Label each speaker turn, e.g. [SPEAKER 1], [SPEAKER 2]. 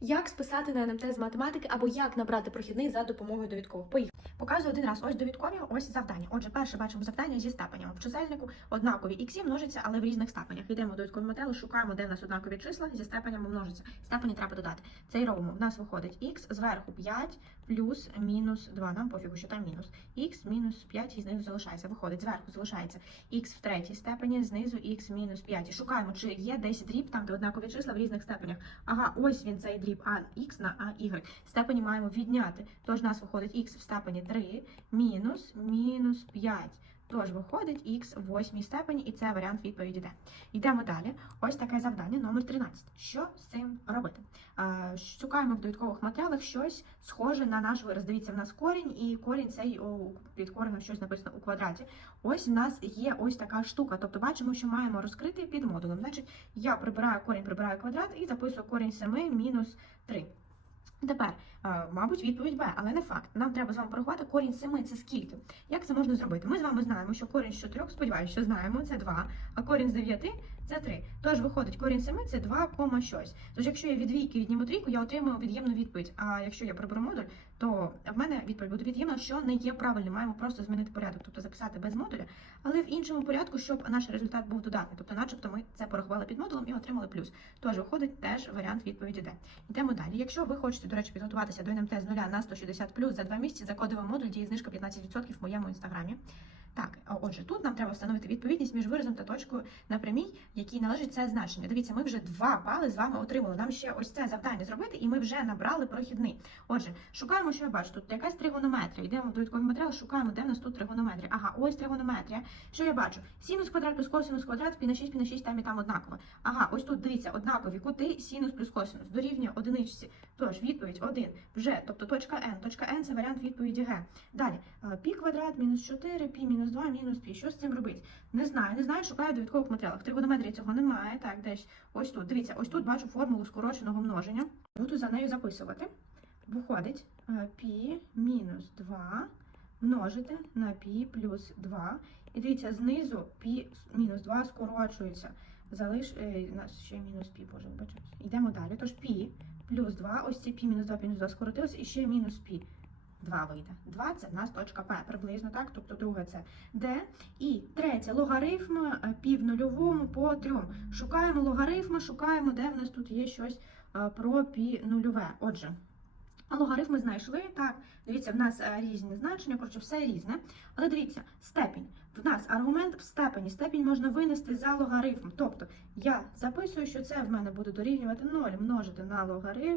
[SPEAKER 1] Як списати на НМТ з математики або як набрати прохідний за допомогою довідкових? Поїхали.
[SPEAKER 2] Показую один раз. Ось довідкові, ось завдання. Отже, перше бачимо завдання зі степенями. В чисельнику однакові іксі множаться, але в різних степенях. Йдемо в довідковий матеріал, шукаємо, де в нас однакові числа зі степенями множаться. Степені треба додати. Цей робимо. В нас виходить х зверху 5 плюс мінус 2. Нам пофігу, що там мінус. х мінус 5 і знизу залишається. Виходить, зверху залишається х в третій степені, знизу х мінус 5. І шукаємо, чи є десь дріб там, де однакові числа в різних степенях. Ага, ось він цей дріб а х на а y. Степені маємо відняти. Тож у нас виходить х в степені 3 мінус мінус 5. Тож виходить х в восьмій степені, і це варіант відповіді Д. Йдемо далі. Ось таке завдання номер 13. Що з цим робити? Е, Шукаємо в довідкових матеріалах щось схоже на наш вираз. Дивіться, в нас корінь, і корінь цей під коренем щось написано у квадраті. Ось в нас є ось така штука. Тобто бачимо, що маємо розкрити під модулем. Значить, я прибираю корінь, прибираю квадрат і записую корінь 7 мінус 3. Тепер, е, мабуть, відповідь Б, але не факт. Нам треба з вами порахувати корінь 7 це скільки. Як це можна зробити? Ми з вами знаємо, що корінь з 4, сподіваюся, що знаємо, це 2, а корінь з 9 це 3. Тож виходить, корінь 7 це 2, кома щось. Тож, якщо я від двійки відніму трійку, я отримую від'ємну відповідь. А якщо я приберу модуль, то в мене відповідь буде від'ємна, що не є правильним. Маємо просто змінити порядок, тобто записати без модуля, але в іншому порядку, щоб наш результат був додатний. Тобто, начебто, ми це порахували під модулем і отримали плюс. Тож виходить теж варіант відповіді Д. Йдемо далі. Якщо ви хочете, до речі, підготуватися до НМТ з 0 на 160 плюс за 2 місяці, за кодовий модуль діє знижка 15% в моєму інстаграмі. Так, отже, тут нам треба встановити відповідність між виразом та точкою на прямій, якій належить це значення. Дивіться, ми вже два бали з вами отримали. Нам ще ось це завдання зробити, і ми вже набрали прохідний. Отже, шукаємо, що я бачу. Тут якась тригонометрія. Йдемо в довідковий матеріал, шукаємо, де в нас тут тригонометрія. Ага, ось тригонометрія. Що я бачу? Синус квадрат плюс косинус квадрат, пі на 6, пі на 6, там і там однаково. Ага, ось тут дивіться, однакові кути, синус плюс косинус. Дорівнює одиничці. Тож, відповідь 1. Вже, тобто точка n. Точка n це варіант відповіді Г. Далі, е, пі квадрат мінус 4, пі мінус 2, мінус пі. Що з цим робити? Не знаю, не знаю, шукаю в довідкових матеріалах. В тригонометрії цього немає. Так, десь ось тут. Дивіться, ось тут бачу формулу скороченого множення. Буду за нею записувати. Виходить е, пі мінус 2 множити на пі плюс 2. І дивіться, знизу пі мінус 2 скорочується. Залиш е, у ще мінус пі, боже, вибачаюсь. Йдемо далі. Тож пі плюс 2, ось ці пі мінус 2, пі мінус 2 скоротилося, і ще мінус пі. 2 вийде. 2 це в нас точка П, приблизно так, тобто друге це Д. І третє логарифм е, пі в нульовому по 3. Шукаємо логарифми, шукаємо, де в нас тут є щось е, про пі нульове. Отже. А логарифми знайшли. Так, дивіться, в нас е, різні значення, коротше, все різне. Але дивіться, степінь. В нас аргумент в степені. Степінь можна винести за логарифм. Тобто я записую, що це в мене буде дорівнювати 0 множити на логарифм.